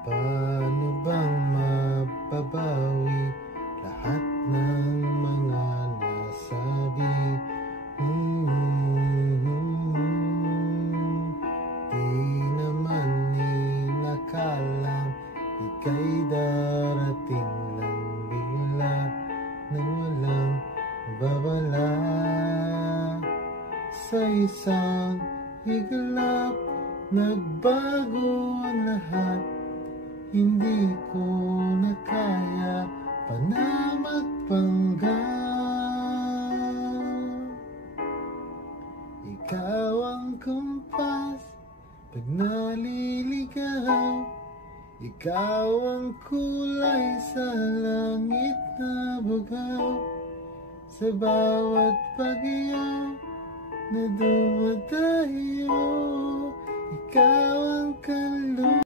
Paano bang mapabawi lahat ng mga nasabi? Di naman inakalang ika'y darating lang bigla nang walang babala. Sa isang iglap, nagbago ang lahat. Hindi ko na kaya pa na magpanggap. Ikaw ang kumpas pag naliligaw. Ikaw ang kulay sa langit na bugaw. Sa bawat pag-iyaw na dumadayo, ikaw ang kaluluwa.